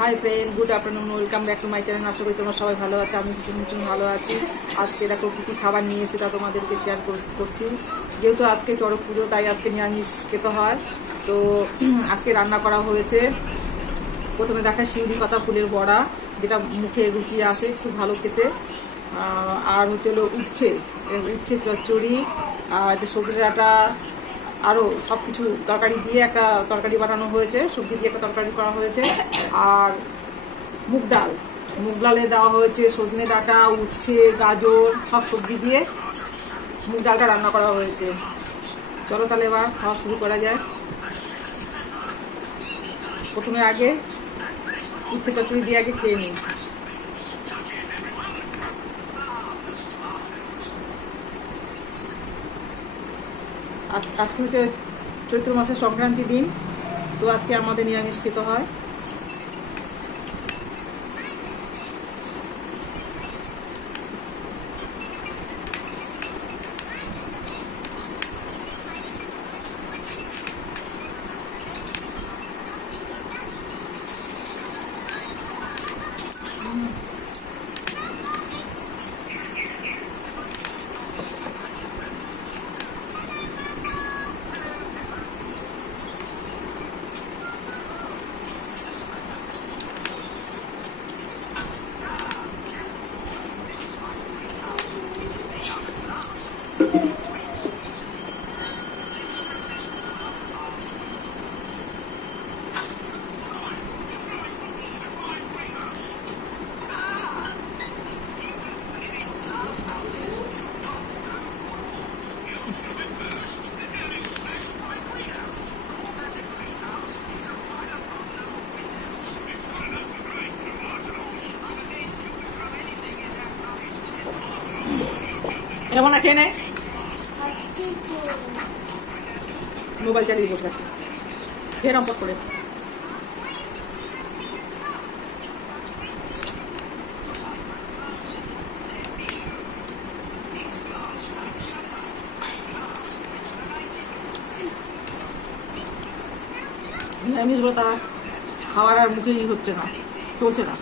High friend, good afternoon, welcome back to my channel. আশা করি তোমরা সবাই ভালো আছো। আমি ভীষণ ভালো আছি। আজকে দেখো কী কী খাবার নিয়ে এসে তা তোমাদেরকে শেয়ার করছি। যেহেতু আজকে চড়ক পুজো, তাই আজকে নিরামিষ খেতে হয়। তো আজকে রান্না করা হয়েছে, প্রথমে দেখা শিউলি পাতা ফুলের বড়া, যেটা মুখে রুচি আসে, খুব ভালো খেতে। আর হচ্ছে হলো উচ্ছে চচ্চড়ি, আর সজনে ডাঁটা, আরও সব কিছু তরকারি দিয়ে একটা তরকারি বানানো হয়েছে, সবজি দিয়ে একটা তরকারি করা হয়েছে। আর মুগ ডালে দেওয়া হয়েছে সজনে ডাঁটা, উচ্ছে, গাজর, সব সবজি দিয়ে মুগ ডালটা রান্না করা হয়েছে। চলো তাহলে এবার খাওয়া শুরু করা যায়। প্রথমে আগে উচ্ছে চচ্চড়ি দিয়ে আগে খেয়ে নিই। আজকে হচ্ছে চৈত্র মাসের সংক্রান্তি দিন, তো আজকে আমাদের নিরামিষ খেতে হয়। এমন না খেয়ে নেয়, মোবাইল চালিয়ে বসে ফের অম্পট করে। নিরামিষ বলে তারা খাওয়ার আর মুখেই হচ্ছে না, চলছে না।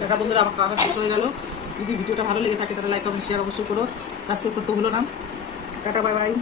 দেখা বন্ধুরা, আমার খাওয়া শেষ হয়ে গেল। যদি ভিডিওটা ভালো লেগে থাকে তাহলে লাইক কমেন্ট শেয়ার অবশ্যই করো, সাবস্ক্রাইব করতে ভুলো না। Tata, bye bye.